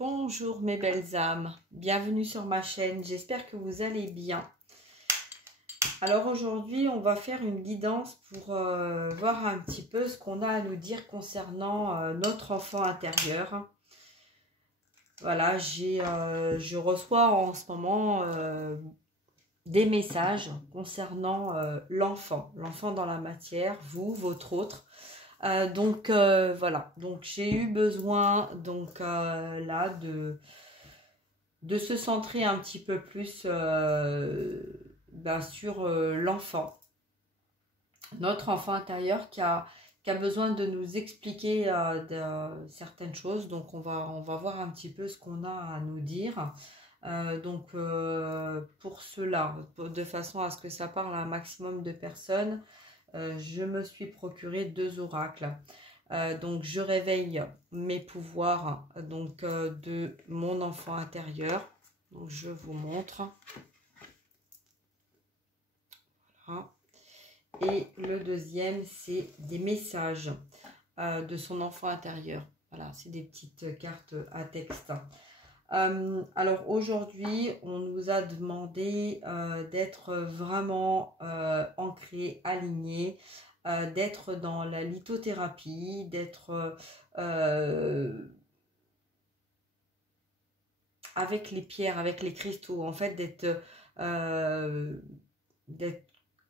Bonjour mes belles âmes, bienvenue sur ma chaîne, j'espère que vous allez bien. Alors aujourd'hui on va faire une guidance pour voir un petit peu ce qu'on a à nous dire concernant notre enfant intérieur. Voilà, je reçois en ce moment des messages concernant l'enfant dans la matière, vous, votre autre. Voilà, donc j'ai eu besoin là de se centrer un petit peu plus sur l'enfant, notre enfant intérieur qui a besoin de nous expliquer certaines choses. Donc on va voir un petit peu ce qu'on a à nous dire. Pour cela, de façon à ce que ça parle à un maximum de personnes, je me suis procuré 2 oracles. Donc je réveille mes pouvoirs de mon enfant intérieur. Donc je vous montre. Voilà. Et le deuxième, c'est des messages de son enfant intérieur. Voilà, c'est des petites cartes à texte. Alors aujourd'hui, on nous a demandé d'être vraiment ancré, aligné, d'être dans la lithothérapie, d'être avec les pierres, avec les cristaux, en fait, d'être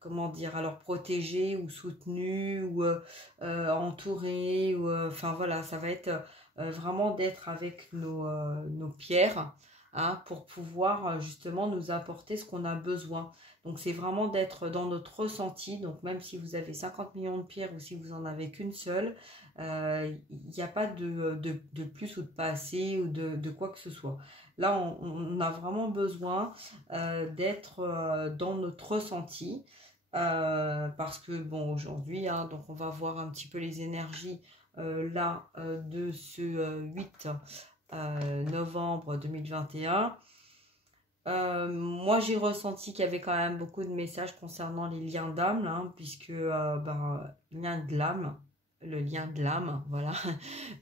comment dire, alors protégé ou soutenu ou entouré, ou enfin voilà, ça va être vraiment d'être avec nos pierres, hein, pour pouvoir justement nous apporter ce qu'on a besoin. Donc c'est vraiment d'être dans notre ressenti. Donc même si vous avez 50 millions de pierres ou si vous en avez qu'une seule, il n'y a pas de plus ou de pas assez ou de quoi que ce soit. Là on a vraiment besoin d'être dans notre ressenti. Parce que bon, aujourd'hui, hein, donc on va voir un petit peu les énergies de ce 8 novembre 2021. Moi j'ai ressenti qu'il y avait quand même beaucoup de messages concernant les liens d'âme, hein, puisque lien de l'âme, le lien de l'âme, voilà.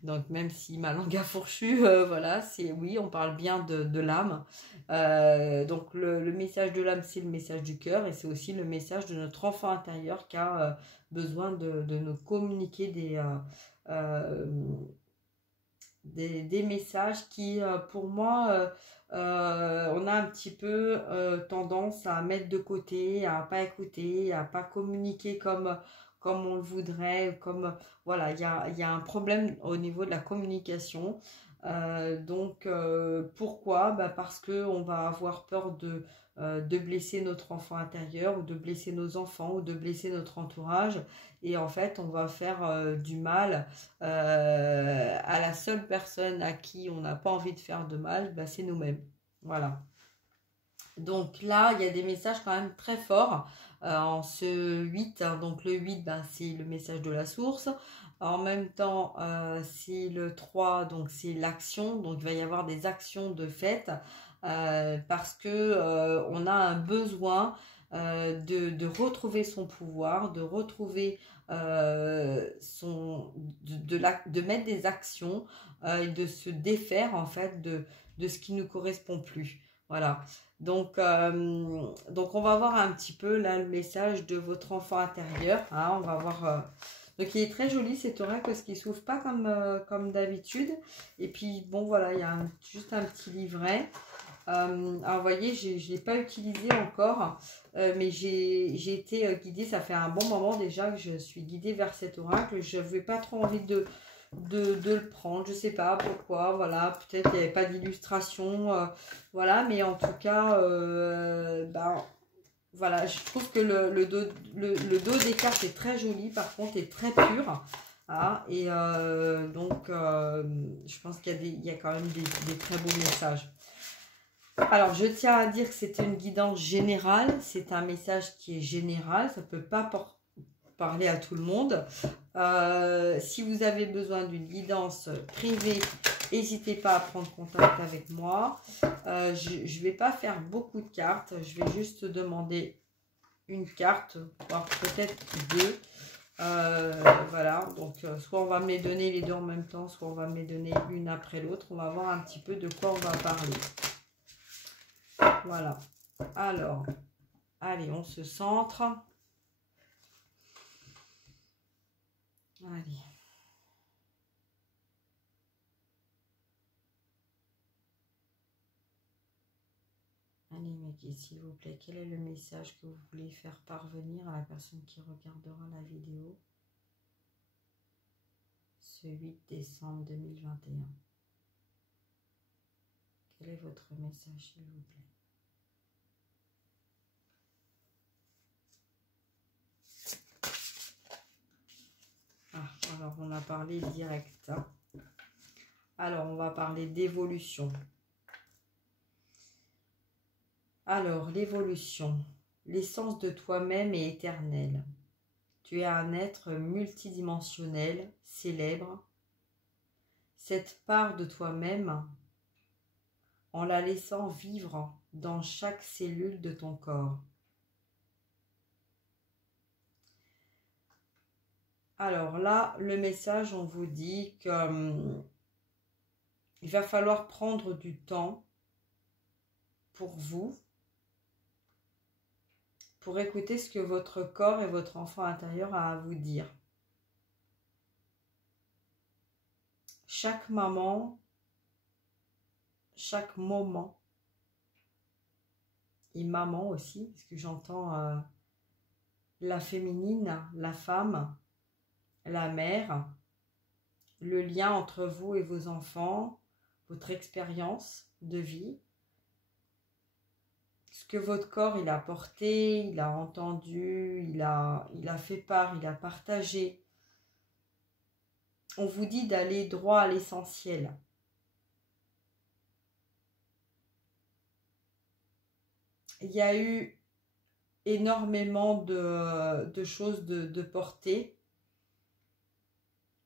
Donc même si ma langue a fourchu, voilà, c'est oui, on parle bien de l'âme. Donc le message de l'âme, c'est le message du cœur, et c'est aussi le message de notre enfant intérieur qui a besoin de nous communiquer des messages qui, pour moi, on a un petit peu tendance à mettre de côté, à pas écouter, à pas communiquer comme on le voudrait, comme voilà, il y a un problème au niveau de la communication. Pourquoi? Parce que on va avoir peur de blesser notre enfant intérieur, ou de blesser nos enfants, ou de blesser notre entourage, et en fait on va faire du mal à la seule personne à qui on n'a pas envie de faire de mal, c'est nous-mêmes. Voilà. Donc là, il y a des messages quand même très forts en ce 8. Hein. Donc le 8, c'est le message de la source. En même temps, c'est le 3, donc c'est l'action. Donc il va y avoir des actions de fait parce que on a un besoin de retrouver son pouvoir, de retrouver de mettre des actions et de se défaire en fait de ce qui ne nous correspond plus. Voilà. Donc on va voir un petit peu là le message de votre enfant intérieur. Hein, on va voir. Donc il est très joli cet oracle parce qu'il s'ouvre pas comme d'habitude. Et puis bon voilà, il y a juste un petit livret. Alors vous voyez, je ne l'ai pas utilisé encore, mais j'ai été guidée. Ça fait un bon moment déjà que je suis guidée vers cet oracle. Je n'avais pas trop envie de le prendre, je sais pas pourquoi, voilà, peut-être qu'il n'y avait pas d'illustration, voilà, mais en tout cas voilà, je trouve que le dos des cartes est très joli, par contre est très pur, hein, et je pense qu'il y a quand même des très beaux messages. Alors je tiens à dire que c'est une guidance générale, c'est un message qui est général, ça ne peut pas parler à tout le monde. Si vous avez besoin d'une guidance privée, n'hésitez pas à prendre contact avec moi. Je ne vais pas faire beaucoup de cartes, je vais juste demander une carte, voire peut-être 2. Voilà, donc soit on va me les donner les deux en même temps, soit on va me les donner l'une après l'autre. On va voir un petit peu de quoi on va parler. Voilà. Alors, allez, on se centre. Allez. Allez, Maggie, s'il vous plaît, quel est le message que vous voulez faire parvenir à la personne qui regardera la vidéo ce 8 décembre 2021? Quel est votre message, s'il vous plaît? Ah, alors on a parlé direct. Hein. Alors, on va parler d'évolution. Alors, l'évolution. L'essence de toi-même est éternelle. Tu es un être multidimensionnel, célèbre. Cette part de toi-même, en la laissant vivre dans chaque cellule de ton corps. Alors là, le message, on vous dit que il va falloir prendre du temps pour vous, pour écouter ce que votre corps et votre enfant intérieur a à vous dire. Chaque maman, chaque moment, et maman aussi, parce que j'entends la féminine, la femme, la mère, le lien entre vous et vos enfants, votre expérience de vie, ce que votre corps il a porté, il a entendu, il a fait part, il a partagé. On vous dit d'aller droit à l'essentiel. Il y a eu énormément de choses de portée,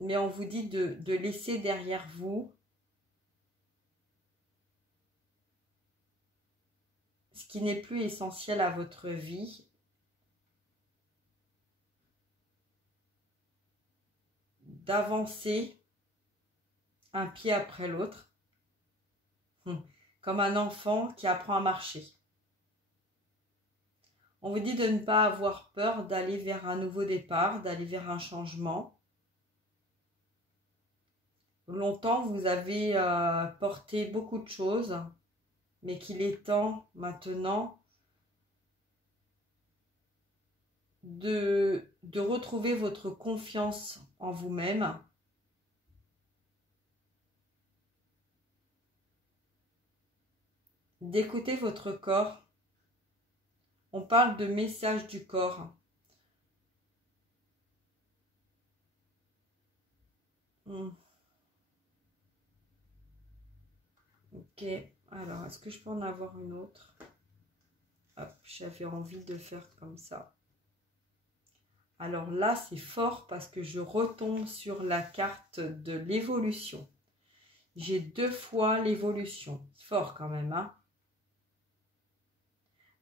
mais on vous dit de laisser derrière vous ce qui n'est plus essentiel à votre vie. D'avancer un pied après l'autre, comme un enfant qui apprend à marcher. On vous dit de ne pas avoir peur d'aller vers un nouveau départ, d'aller vers un changement. Longtemps, vous avez porté beaucoup de choses, mais qu'il est temps maintenant de retrouver votre confiance en vous-même. D'écouter votre corps. On parle de message du corps. Ok, alors est-ce que je peux en avoir une autre? Hop, j'avais envie de faire comme ça. Alors là, c'est fort parce que je retombe sur la carte de l'évolution. J'ai 2 fois l'évolution. Fort quand même, hein?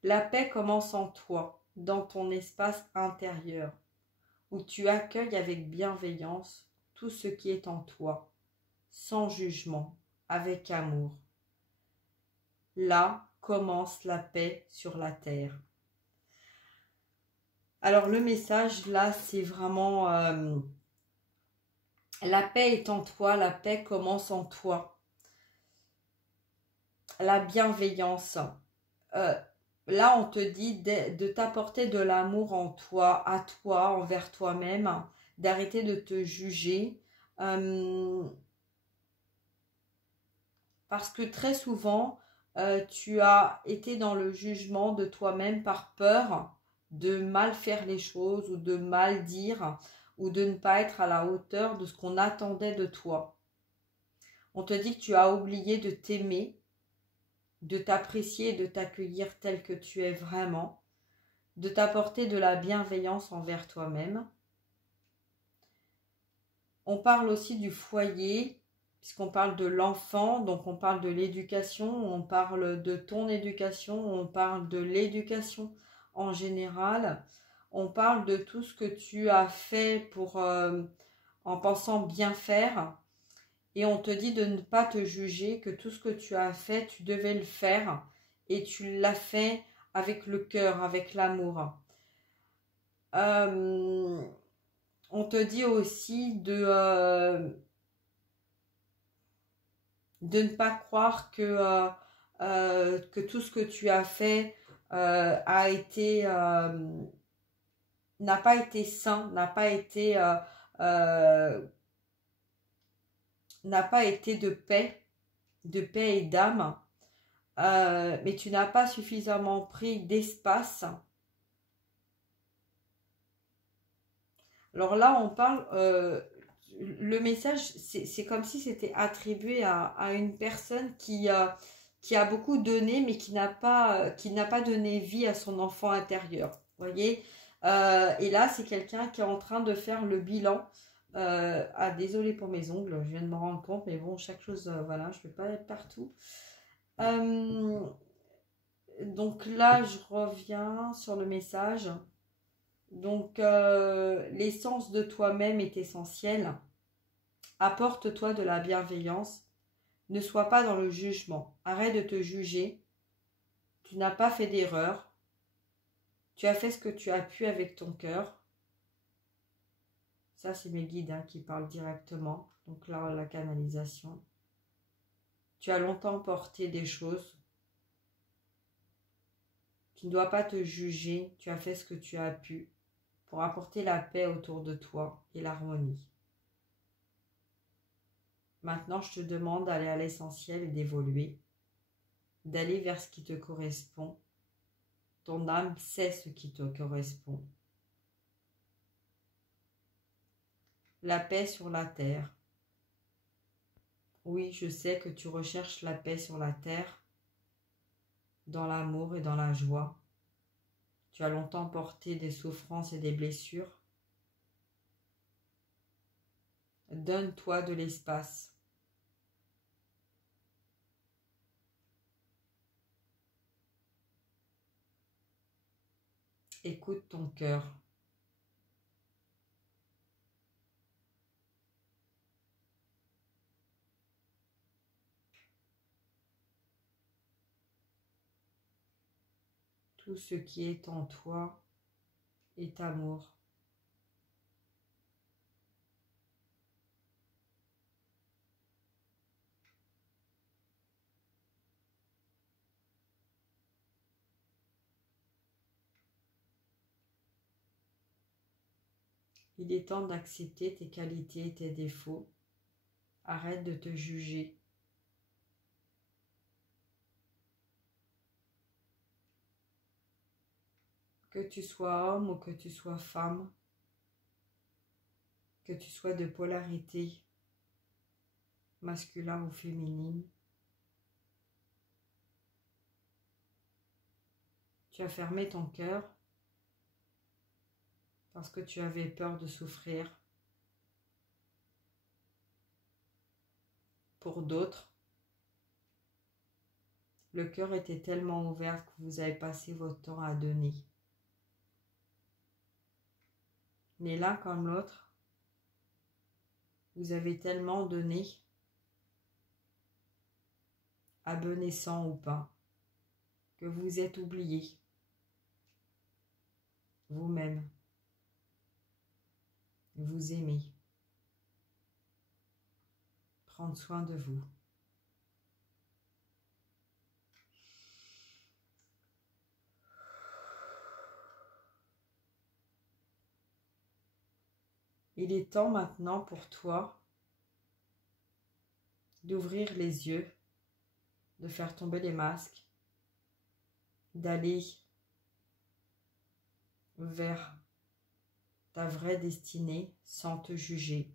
La paix commence en toi, dans ton espace intérieur, où tu accueilles avec bienveillance tout ce qui est en toi, sans jugement, avec amour. Là commence la paix sur la terre. Alors le message là, c'est vraiment la paix est en toi, la paix commence en toi. La bienveillance. Là, on te dit de t'apporter de l'amour en toi, à toi, envers toi-même, d'arrêter de te juger. Parce que très souvent, tu as été dans le jugement de toi-même par peur de mal faire les choses ou de mal dire ou de ne pas être à la hauteur de ce qu'on attendait de toi. On te dit que tu as oublié de t'aimer, de t'apprécier et de t'accueillir tel que tu es vraiment, de t'apporter de la bienveillance envers toi-même. On parle aussi du foyer, puisqu'on parle de l'enfant, donc on parle de l'éducation, on parle de ton éducation, on parle de l'éducation en général. on parle de tout ce que tu as fait pour, en pensant bien faire. Et on te dit de ne pas te juger, que tout ce que tu as fait, tu devais le faire. Et tu l'as fait avec le cœur, avec l'amour. On te dit aussi de ne pas croire que tout ce que tu as fait n'a pas été sain, euh, n'a pas été de paix et d'âme, mais tu n'as pas suffisamment pris d'espace. Alors là, on parle, le message, c'est comme si c'était attribué à une personne qui a beaucoup donné, mais qui n'a pas donné vie à son enfant intérieur. Vous voyez, et là, c'est quelqu'un qui est en train de faire le bilan. Désolée pour mes ongles, je viens de me rendre compte, mais bon, chaque chose, voilà, je ne vais pas être partout. Donc là, je reviens sur le message. Donc, l'essence de toi-même est essentielle. Apporte-toi de la bienveillance. Ne sois pas dans le jugement. Arrête de te juger. Tu n'as pas fait d'erreur. Tu as fait ce que tu as pu avec ton cœur. Ça, c'est mes guides qui parlent directement. Donc là, la canalisation. Tu as longtemps porté des choses. Tu ne dois pas te juger. Tu as fait ce que tu as pu pour apporter la paix autour de toi et l'harmonie. Maintenant, je te demande d'aller à l'essentiel et d'évoluer, d'aller vers ce qui te correspond. Ton âme sait ce qui te correspond. La paix sur la terre. Oui, je sais que tu recherches la paix sur la terre, dans l'amour et dans la joie. Tu as longtemps porté des souffrances et des blessures. Donne-toi de l'espace. Écoute ton cœur. Tout ce qui est en toi est amour. Il est temps d'accepter tes qualités et tes défauts. Arrête de te juger. Que tu sois homme ou que tu sois femme, que tu sois de polarité masculin ou féminine, tu as fermé ton cœur parce que tu avais peur de souffrir pour d'autres. Le cœur était tellement ouvert que vous avez passé votre temps à donner. Mais l'un comme l'autre, vous avez tellement donné, à bon escient ou pas, que vous êtes oublié vous-même. Vous aimez. Prendre soin de vous. Il est temps maintenant pour toi d'ouvrir les yeux, de faire tomber les masques, d'aller vers ta vraie destinée sans te juger.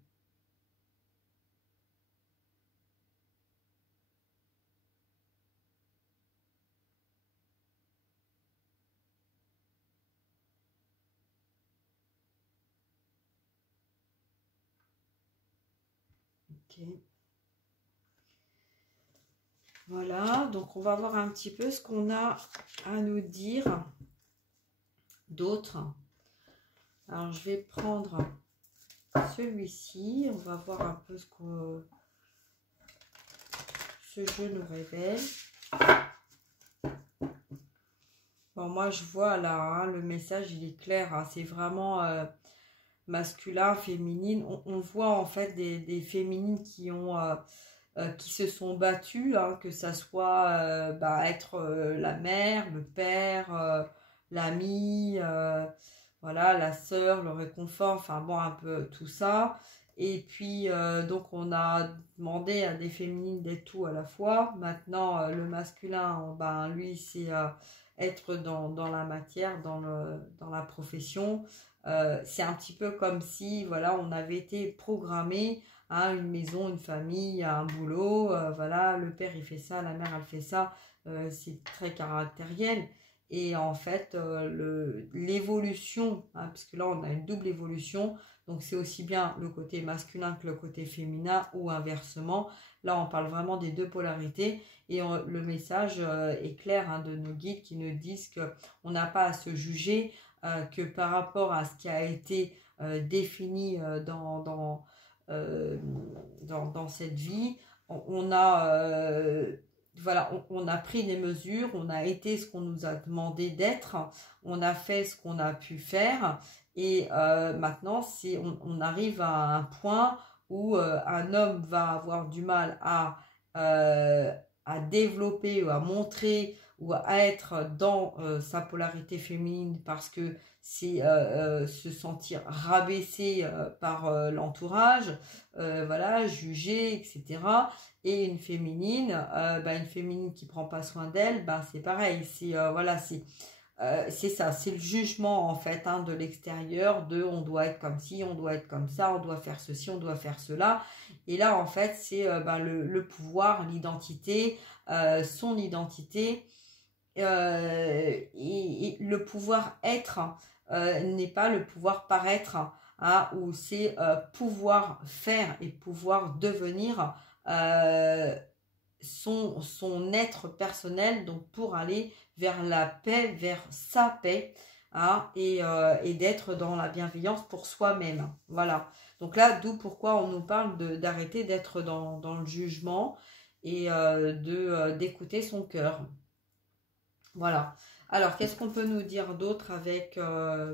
Ok. Voilà, donc on va voir un petit peu ce qu'on a à nous dire d'autre. Alors, je vais prendre celui-ci. On va voir un peu ce que ce jeu nous révèle. Bon, moi, je vois là, hein, le message, il est clair. Hein, c'est vraiment masculin, féminine. On voit en fait des féminines qui ont... qui se sont battues, hein, que ça soit être la mère, le père, l'ami, voilà, la sœur, le réconfort, enfin bon, un peu tout ça. Et puis, donc, on a demandé à des féminines d'être tout à la fois. Maintenant, le masculin, lui, c'est être dans la matière, dans la profession. C'est un petit peu comme si, voilà, on avait été programmé à une maison, une famille, à un boulot. Voilà, le père, il fait ça, la mère, elle fait ça. C'est très caractériel. Et en fait, l'évolution, hein, parce que là, on a une double évolution. Donc, c'est aussi bien le côté masculin que le côté féminin ou inversement. Là, on parle vraiment des deux polarités. Et le message est clair, hein, de nos guides qui nous disent qu'on n'a pas à se juger, que par rapport à ce qui a été défini dans cette vie, on a... voilà, on a pris des mesures, on a été ce qu'on nous a demandé d'être, on a fait ce qu'on a pu faire, et maintenant, on arrive à un point où un homme va avoir du mal à développer ou à montrer ou à être dans sa polarité féminine parce que c'est se sentir rabaissé par l'entourage, voilà, jugé, etc. Et une féminine qui prend pas soin d'elle, c'est pareil, c'est voilà, c'est ça, c'est le jugement en fait, hein, de l'extérieur, de on doit être comme ci, on doit être comme ça, on doit faire ceci, on doit faire cela. Et là en fait c'est le pouvoir, l'identité, son identité, et le pouvoir être n'est pas le pouvoir paraître, hein, où c'est pouvoir faire et pouvoir devenir son être personnel, donc pour aller vers la paix, vers sa paix, hein, et d'être dans la bienveillance pour soi-même. Voilà. Donc là, d'où pourquoi on nous parle d'arrêter d'être dans le jugement et d'écouter son cœur. Voilà. Alors, qu'est-ce qu'on peut nous dire d'autre avec le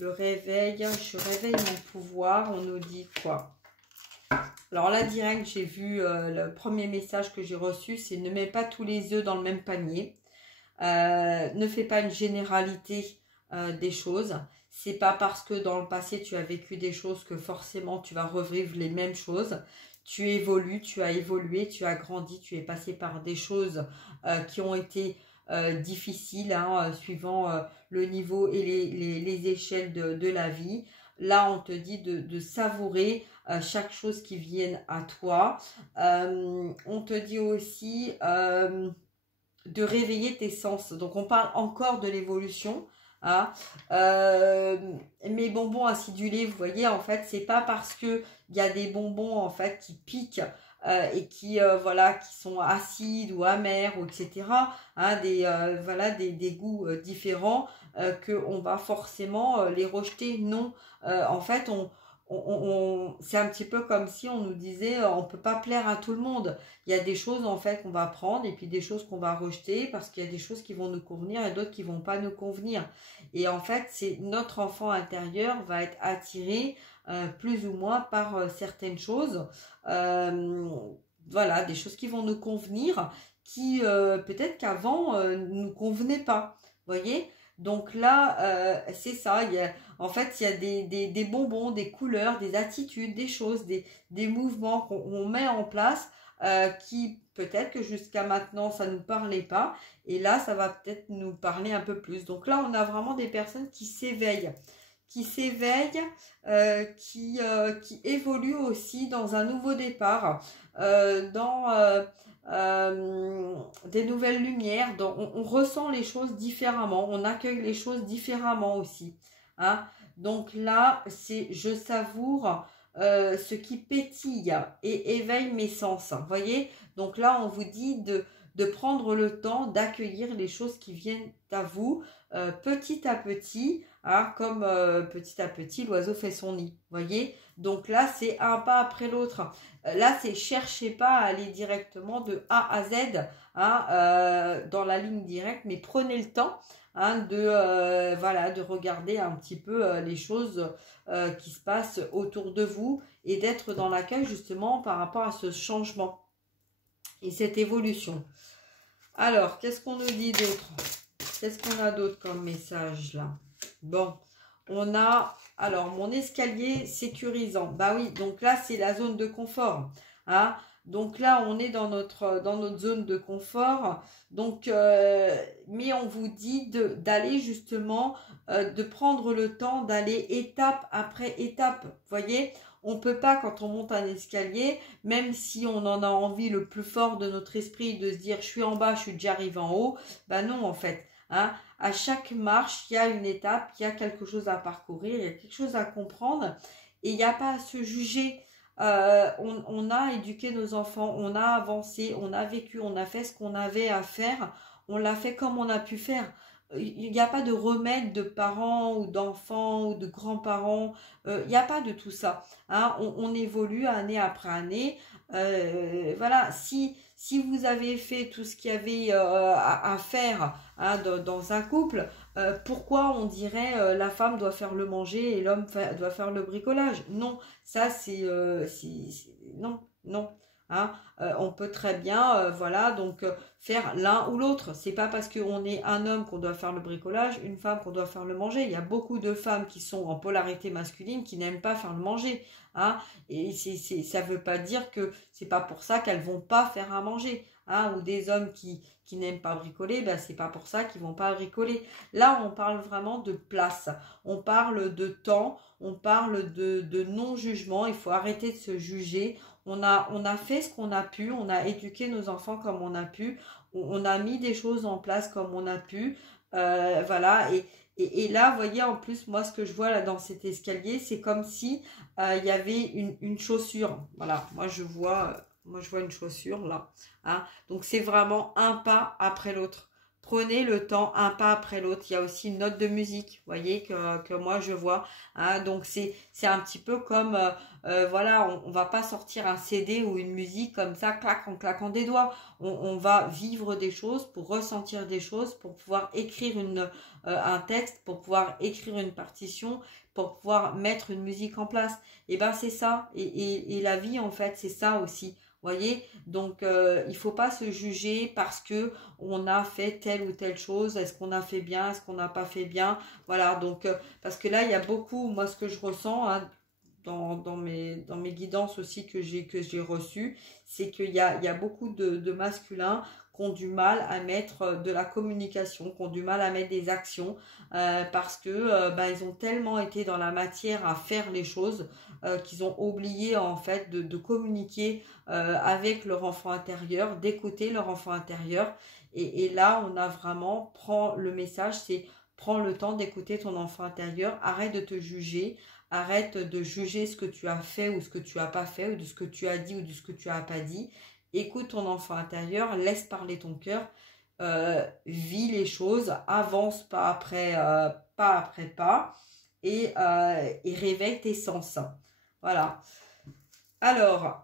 réveil? Je réveille mon pouvoir. On nous dit quoi? Alors là, direct, j'ai vu le premier message que j'ai reçu, c'est ne mets pas tous les œufs dans le même panier. Ne fais pas une généralité des choses. C'est pas parce que dans le passé tu as vécu des choses que forcément tu vas revivre les mêmes choses. Tu évolues, tu as évolué, tu as grandi, tu es passé par des choses qui ont été difficiles, hein, suivant le niveau et les échelles de la vie. Là, on te dit de savourer chaque chose qui vienne à toi. On te dit aussi de réveiller tes sens. Donc, on parle encore de l'évolution. Hein. Mes bonbons acidulés, vous voyez, en fait, c'est pas parce que il y a des bonbons en fait qui piquent et qui voilà, qui sont acides ou amers, ou etc. Hein, des goûts différents que on va forcément les rejeter. Non, en fait, c'est un petit peu comme si on nous disait on peut pas plaire à tout le monde. Il y a des choses en fait qu'on va prendre et puis des choses qu'on va rejeter parce qu'il y a des choses qui vont nous convenir et d'autres qui vont pas nous convenir. Et en fait, c'est notre enfant intérieur va être attiré plus ou moins par certaines choses. Voilà, des choses qui vont nous convenir, qui peut-être qu'avant nous convenaient pas. Voyez? Donc là, c'est ça. En fait, il y a des bonbons, des couleurs, des attitudes, des choses, des mouvements qu'on met en place qui peut-être que jusqu'à maintenant, ça ne nous parlait pas. Et là, ça va peut-être nous parler un peu plus. Donc là, on a vraiment des personnes qui s'éveillent. Qui évoluent aussi dans un nouveau départ, dans des nouvelles lumières, on ressent les choses différemment, on accueille les choses différemment aussi. Hein. Donc là, c'est je savoure ce qui pétille et éveille mes sens. Vous voyez? Donc là, on vous dit de prendre le temps d'accueillir les choses qui viennent à vous petit à petit. hein, comme petit à petit l'oiseau fait son nid, voyez. Donc là, c'est un pas après l'autre. Là, c'est cherchez pas à aller directement de A à Z, hein, dans la ligne directe, mais prenez le temps, hein, voilà, de regarder un petit peu les choses qui se passent autour de vous et d'être dans l'accueil justement par rapport à ce changement et cette évolution. Alors, qu'est-ce qu'on nous dit d'autre? Qu'est-ce qu'on a d'autre comme message là? Bon, on a, alors, mon escalier sécurisant. Bah oui, donc là, c'est la zone de confort, hein. Donc là, on est dans notre zone de confort. Donc, mais on vous dit d'aller justement, de prendre le temps d'aller étape après étape. Vous voyez, on ne peut pas, quand on monte un escalier, même si on en a envie le plus fort de notre esprit, de se dire je suis en bas, je suis déjà arrivé en haut. Ben non, en fait. Hein, à chaque marche, il y a une étape, il y a quelque chose à parcourir, il y a quelque chose à comprendre. Et il n'y a pas à se juger. On a éduqué nos enfants, on a avancé, on a vécu, on a fait ce qu'on avait à faire, on l'a fait comme on a pu faire. Il n'y a pas de remède de parents ou d'enfants ou de grands-parents, il n'y a pas de tout ça. Hein, on évolue année après année. Voilà, si vous avez fait tout ce qu'il y avait à faire, hein, dans un couple, pourquoi on dirait la femme doit faire le manger et l'homme doit faire le bricolage? Non, ça c'est non, non. Hein, on peut très bien, voilà, donc faire l'un ou l'autre. C'est pas parce qu'on est un homme qu'on doit faire le bricolage, une femme qu'on doit faire le manger. Il y a beaucoup de femmes qui sont en polarité masculine qui n'aiment pas faire le manger. Hein, et ça veut pas dire que c'est pas pour ça qu'elles vont pas faire à manger. Hein, ou des hommes qui n'aiment pas bricoler, ben c'est pas pour ça qu'ils vont pas bricoler. Là, on parle vraiment de place, on parle de temps, on parle de non-jugement. Il faut arrêter de se juger. On a fait ce qu'on a pu, on a éduqué nos enfants comme on a pu, on a mis des choses en place comme on a pu, voilà. Et là, vous voyez, en plus, moi, ce que je vois là dans cet escalier, c'est comme si il y avait une chaussure. Voilà, moi je vois une chaussure là. Hein. Donc c'est vraiment un pas après l'autre. Prenez le temps, un pas après l'autre. Il y a aussi une note de musique, vous voyez, que moi je vois. Hein. Donc c'est un petit peu comme, voilà, on va pas sortir un CD ou une musique comme ça, clac, en claquant des doigts. On va vivre des choses pour ressentir des choses, pour pouvoir écrire un texte, pour pouvoir écrire une partition, pour pouvoir mettre une musique en place. Et ben c'est ça. Et la vie, en fait, c'est ça aussi. Voyez, donc il faut pas se juger parce que on a fait telle ou telle chose. Est-ce qu'on a fait bien, est-ce qu'on n'a pas fait bien? Voilà, donc parce que là il y a beaucoup, moi ce que je ressens, hein, dans mes guidances aussi que j'ai reçues, c'est qu'il y a beaucoup de masculins qui ont du mal à mettre de la communication, qui ont du mal à mettre des actions, parce que ils ont tellement été dans la matière à faire les choses qu'ils ont oublié en fait de communiquer avec leur enfant intérieur, d'écouter leur enfant intérieur. Et là, on a vraiment, le message, c'est prends le temps d'écouter ton enfant intérieur, arrête de te juger, arrête de juger ce que tu as fait ou ce que tu n'as pas fait, ou de ce que tu as dit ou de ce que tu n'as pas dit. Écoute ton enfant intérieur, laisse parler ton cœur, vis les choses, avance pas après pas, et réveille tes sens. Voilà. Alors,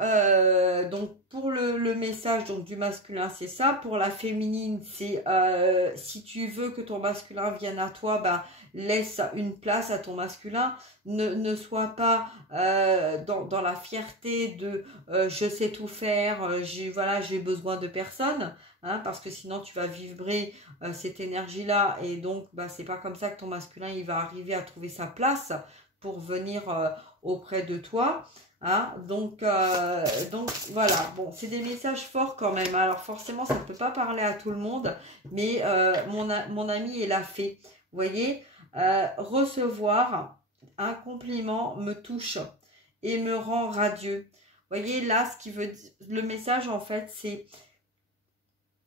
donc pour le message donc, du masculin, c'est ça. Pour la féminine, c'est si tu veux que ton masculin vienne à toi, ben, laisse une place à ton masculin. Ne sois pas dans la fierté de je sais tout faire, j'ai besoin de personne. Hein, parce que sinon tu vas vibrer cette énergie-là. Et donc, ben, c'est pas comme ça que ton masculin il va arriver à trouver sa place pour venir auprès de toi. Hein, donc voilà, bon, c'est des messages forts quand même. Alors forcément, ça ne peut pas parler à tout le monde, mais mon ami, il a fait. Vous voyez, recevoir un compliment me touche et me rend radieux. Vous voyez, là, ce qui veut dire, le message, en fait, c'est...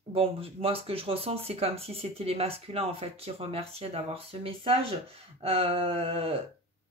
Bon, moi, ce que je ressens, c'est comme si c'était les masculins, en fait, qui remerciaient d'avoir ce message.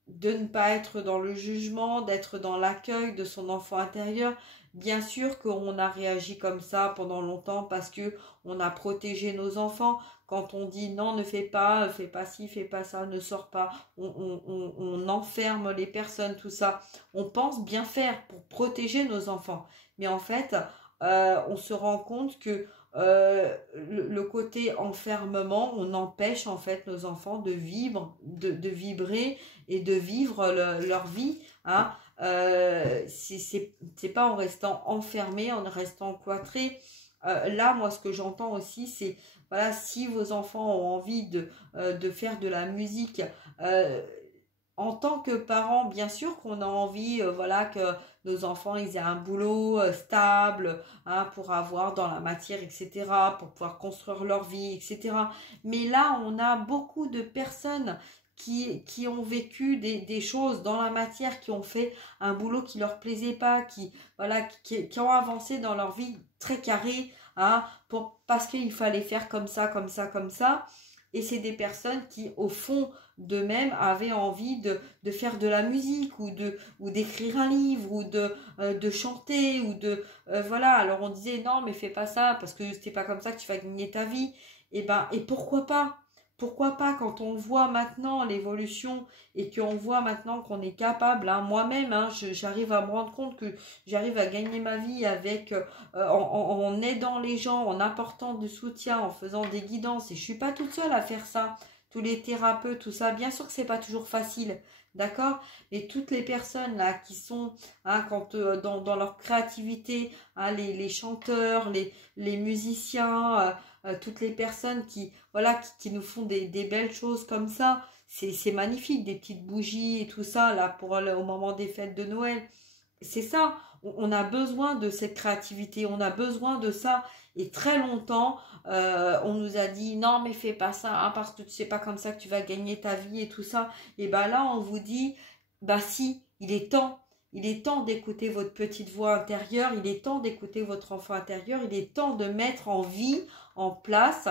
De ne pas être dans le jugement, d'être dans l'accueil de son enfant intérieur. Bien sûr qu'on a réagi comme ça pendant longtemps parce que on a protégé nos enfants, quand on dit non, ne fais pas ci, fais pas ça, ne sors pas, on enferme les personnes, tout ça. On pense bien faire pour protéger nos enfants. Mais en fait, on se rend compte que le côté enfermement, on empêche en fait nos enfants de vivre, de vibrer et de vivre leur vie. Hein. C'est pas en restant enfermé, en restant cloîtré. Là, moi, ce que j'entends aussi, c'est voilà, si vos enfants ont envie de faire de la musique, en tant que parents, bien sûr qu'on a envie, voilà, que nos enfants ils aient un boulot stable, hein, pour avoir dans la matière, etc., pour pouvoir construire leur vie, etc. Mais là, on a beaucoup de personnes qui ont vécu des choses dans la matière, qui ont fait un boulot qui leur plaisait pas, voilà, qui ont avancé dans leur vie très carré, hein, parce qu'il fallait faire comme ça, comme ça, comme ça. Et c'est des personnes qui, au fond d'eux-mêmes, avaient envie de faire de la musique ou d'écrire un livre ou de chanter voilà. Alors on disait non, mais fais pas ça parce que c'est pas comme ça que tu vas gagner ta vie. Et pourquoi pas? Pourquoi pas quand on voit maintenant l'évolution et qu'on voit maintenant qu'on est capable, hein, moi-même, hein, j'arrive à me rendre compte que j'arrive à gagner ma vie avec en aidant les gens, en apportant du soutien, en faisant des guidances. Et je suis pas toute seule à faire ça. Tous les thérapeutes, tout ça, bien sûr que c'est pas toujours facile, d'accord? Mais toutes les personnes là qui sont, hein, quand dans leur créativité, hein, les chanteurs, les musiciens, toutes les personnes qui voilà qui nous font des belles choses comme ça, c'est magnifique, des petites bougies et tout ça là pour au moment des fêtes de Noël. C'est ça, on a besoin de cette créativité, on a besoin de ça. Et très longtemps, on nous a dit non mais fais pas ça, hein, parce que tu sais pas comme ça que tu vas gagner ta vie et tout ça. Et ben là on vous dit bah si, il est temps d'écouter votre petite voix intérieure, il est temps d'écouter votre enfant intérieur, il est temps de mettre en place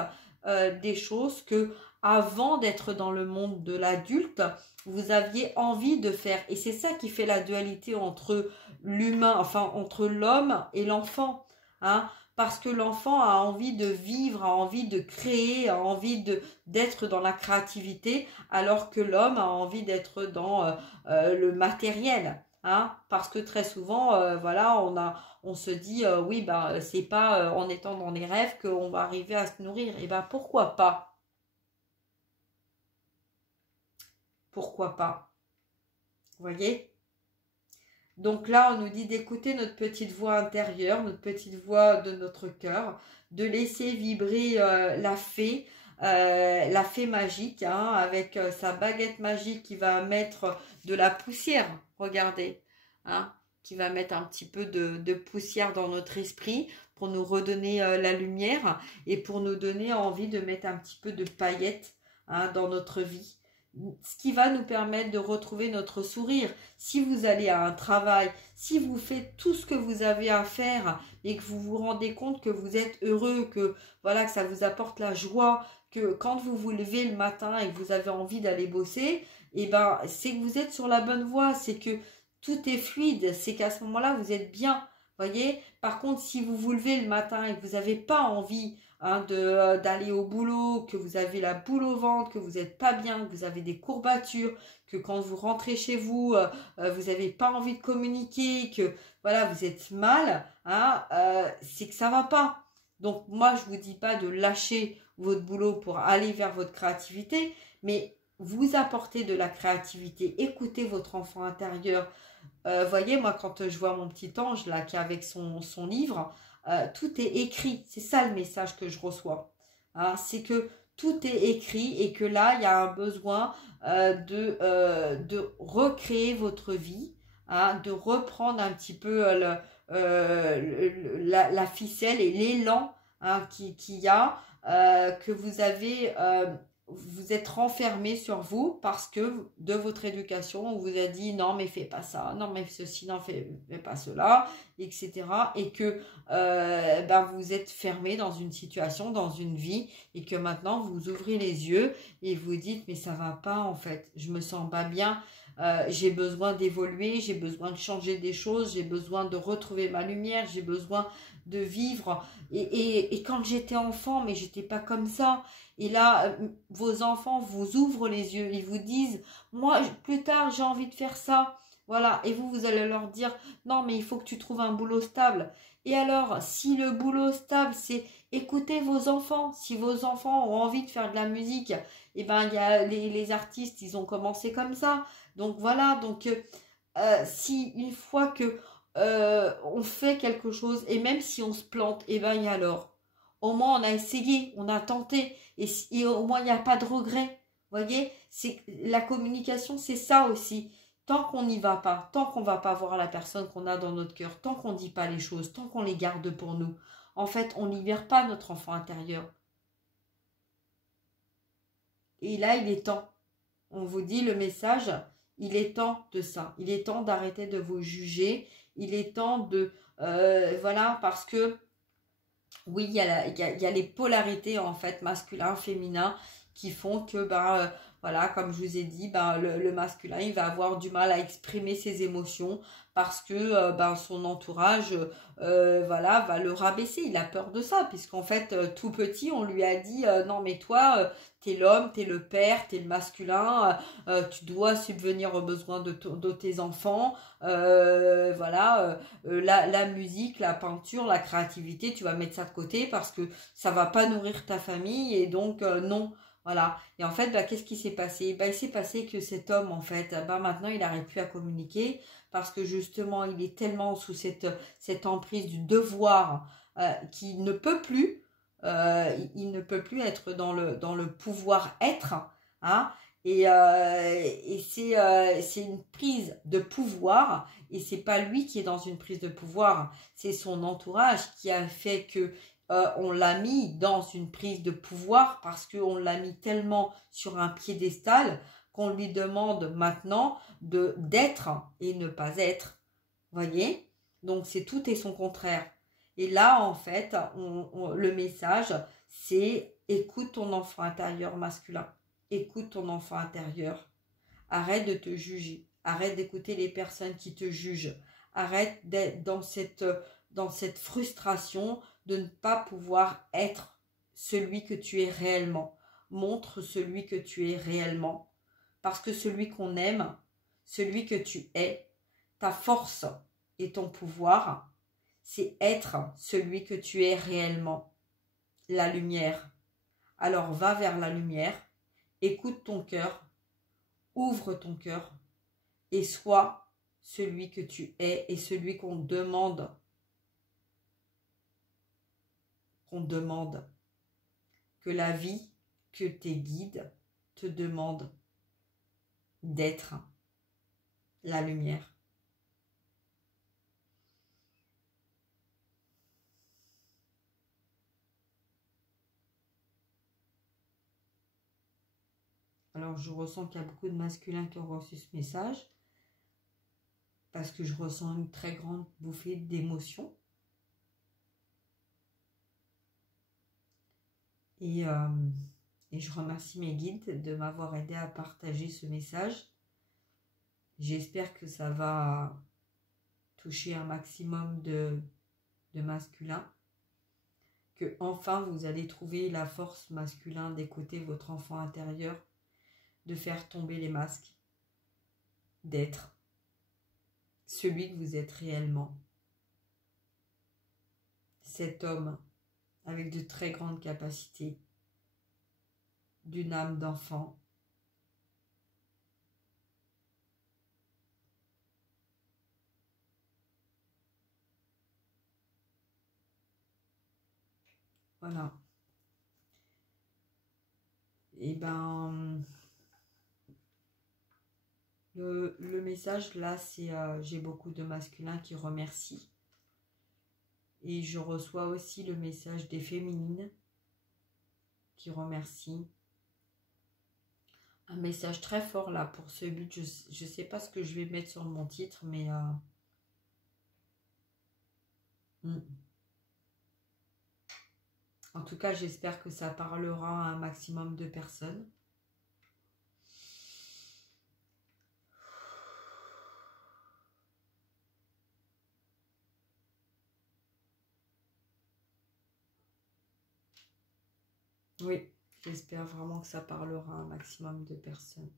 des choses que avant d'être dans le monde de l'adulte, vous aviez envie de faire. Et c'est ça qui fait la dualité entre l'humain, enfin entre l'homme et l'enfant, hein, parce que l'enfant a envie de vivre, a envie de créer, a envie d'être dans la créativité, alors que l'homme a envie d'être dans le matériel. Hein, parce que très souvent, voilà, on se dit, oui, bah, c'est pas en étant dans les rêves qu'on va arriver à se nourrir. Et ben pourquoi pas? Pourquoi pas? Vous voyez? Donc là, on nous dit d'écouter notre petite voix intérieure, notre petite voix de notre cœur, de laisser vibrer la fée magique, hein, avec sa baguette magique qui va mettre de la poussière, regardez, hein, qui va mettre un petit peu de poussière dans notre esprit pour nous redonner la lumière et pour nous donner envie de mettre un petit peu de paillettes, hein, dans notre vie. Ce qui va nous permettre de retrouver notre sourire. Si vous allez à un travail, si vous faites tout ce que vous avez à faire et que vous vous rendez compte que vous êtes heureux, que voilà, que ça vous apporte la joie, que quand vous vous levez le matin et que vous avez envie d'aller bosser, et ben c'est que vous êtes sur la bonne voie, c'est que tout est fluide, c'est qu'à ce moment-là vous êtes bien. Voyez. Par contre, si vous vous levez le matin et que vous n'avez pas envie, hein, d'aller au boulot, que vous avez la boule au ventre, que vous n'êtes pas bien, que vous avez des courbatures, que quand vous rentrez chez vous, vous n'avez pas envie de communiquer, que voilà, vous êtes mal, hein, c'est que ça va pas. Donc moi, je vous dis pas de lâcher votre boulot pour aller vers votre créativité, mais vous apportez de la créativité, écoutez votre enfant intérieur. Voyez, moi, quand je vois mon petit ange là qui est avec son livre, tout est écrit. C'est ça le message que je reçois. Hein, c'est que tout est écrit et que là, il y a un besoin de recréer votre vie, hein, de reprendre un petit peu la ficelle et l'élan, hein, qu'il y a, que vous avez... vous êtes renfermé sur vous parce que de votre éducation, on vous a dit non mais fais pas ça, non mais ceci, non fais pas cela, etc. Et que ben, vous êtes fermé dans une situation, dans une vie, et que maintenant vous ouvrez les yeux et vous dites mais ça va pas en fait, je me sens pas bien, j'ai besoin d'évoluer, j'ai besoin de changer des choses, j'ai besoin de retrouver ma lumière, j'ai besoin de vivre. Et quand j'étais enfant, mais j'étais pas comme ça. Et là, vos enfants vous ouvrent les yeux, ils vous disent, moi, plus tard, j'ai envie de faire ça. Voilà, et vous allez leur dire, non, mais il faut que tu trouves un boulot stable. Et alors, si le boulot stable, c'est écouter vos enfants, si vos enfants ont envie de faire de la musique, et ben, il y a les artistes, ils ont commencé comme ça. Donc voilà, donc si une fois que on fait quelque chose, et même si on se plante, et ben, et alors, au moins on a essayé, on a tenté, et au moins il n'y a pas de regret. Vous voyez, c'est la communication, c'est ça aussi. Tant qu'on n'y va pas, tant qu'on va pas voir la personne qu'on a dans notre cœur, tant qu'on ne dit pas les choses, tant qu'on les garde pour nous, en fait, on ne libère pas notre enfant intérieur. Et là, il est temps. On vous dit le message, il est temps de ça. Il est temps d'arrêter de vous juger. Il est temps de... voilà, parce que oui, il y a les polarités en fait, masculin, féminin, qui font que, voilà, comme je vous ai dit, le masculin, il va avoir du mal à exprimer ses émotions parce que son entourage, voilà, va le rabaisser. Il a peur de ça, puisqu'en fait, tout petit, on lui a dit, non mais toi, t'es l'homme, t'es le père, t'es le masculin, tu dois subvenir aux besoins de tes enfants, voilà, la musique, la peinture, la créativité, tu vas mettre ça de côté parce que ça va pas nourrir ta famille et donc non. Voilà. Et en fait, qu'est-ce qui s'est passé? Il s'est passé que cet homme, en fait, maintenant, il n'arrive plus à communiquer parce que justement, il est tellement sous cette emprise du devoir qu'il ne peut plus, il ne peut plus être dans le pouvoir être, hein. Et c'est une prise de pouvoir et c'est pas lui qui est dans une prise de pouvoir, c'est son entourage qui a fait que on l'a mis dans une prise de pouvoir parce qu'on l'a mis tellement sur un piédestal qu'on lui demande maintenant d'être et ne pas être. Voyez? Donc c'est tout et son contraire. Et là, en fait, le message, c'est écoute ton enfant intérieur masculin. Écoute ton enfant intérieur. Arrête de te juger. Arrête d'écouter les personnes qui te jugent. Arrête d'être dans cette frustration de ne pas pouvoir être celui que tu es réellement. Montre celui que tu es réellement. Parce que celui qu'on aime, celui que tu es, ta force et ton pouvoir, c'est être celui que tu es réellement. La lumière. Alors va vers la lumière, écoute ton cœur, ouvre ton cœur et sois celui que tu es et celui qu'on demande. Que la vie, que tes guides te demandent d'être la lumière. Alors je ressens qu'il y a beaucoup de masculins qui ont reçu ce message parce que je ressens une très grande bouffée d'émotion. Et je remercie mes guides de m'avoir aidé à partager ce message. J'espère que ça va toucher un maximum de masculins. Que enfin vous allez trouver la force masculine d'écouter votre enfant intérieur, de faire tomber les masques, d'être celui que vous êtes réellement. Cet homme avec de très grandes capacités, d'une âme d'enfant. Voilà. Et le message là, c'est j'ai beaucoup de masculins qui remercient. Et je reçois aussi le message des féminines qui remercient. Un message très fort là pour ce but. Je ne sais pas ce que je vais mettre sur mon titre, mais en tout cas, j'espère que ça parlera à un maximum de personnes. Oui, j'espère vraiment que ça parlera à un maximum de personnes.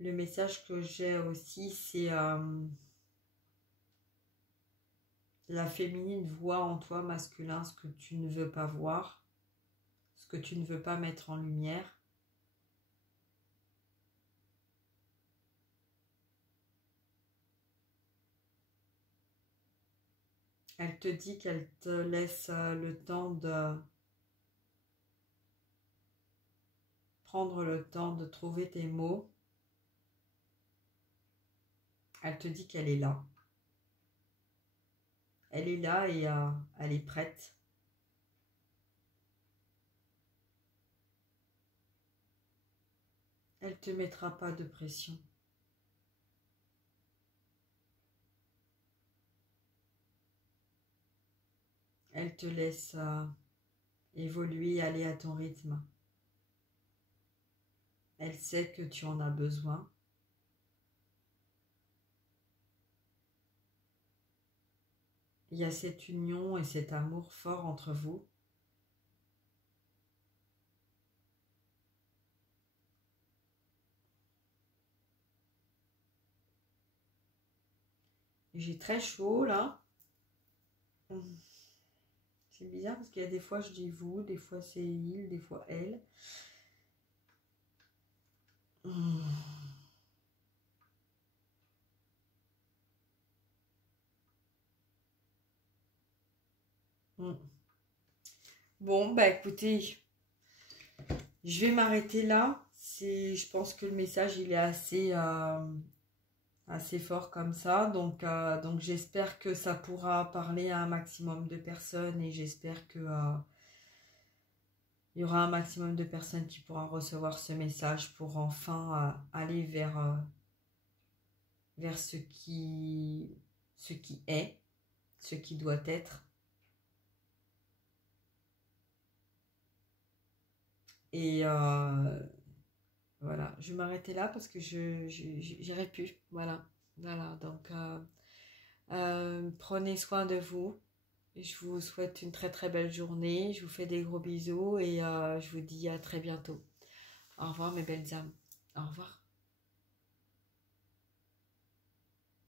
Le message que j'ai aussi, c'est la féminine voit en toi, masculin, ce que tu ne veux pas voir, ce que tu ne veux pas mettre en lumière. Elle te dit qu'elle te laisse le temps de prendre le temps de trouver tes mots. Elle te dit qu'elle est là. Elle est là et elle est prête. Elle ne te mettra pas de pression. Elle te laisse évoluer, aller à ton rythme. Elle sait que tu en as besoin. Il y a cette union et cet amour fort entre vous. J'ai très chaud là. C'est bizarre parce qu'il y a des fois je dis vous, des fois c'est il, des fois elle. Bon, bah écoutez, je vais m'arrêter là. Je pense que le message il est assez fort comme ça. Donc j'espère que ça pourra parler à un maximum de personnes et j'espère que il y aura un maximum de personnes qui pourront recevoir ce message pour enfin aller vers ce qui est, ce qui doit être. Et voilà, je vais m'arrêter là parce que j'irai plus. Voilà, donc prenez soin de vous. Je vous souhaite une très très belle journée. Je vous fais des gros bisous et je vous dis à très bientôt. Au revoir mes belles âmes. Au revoir.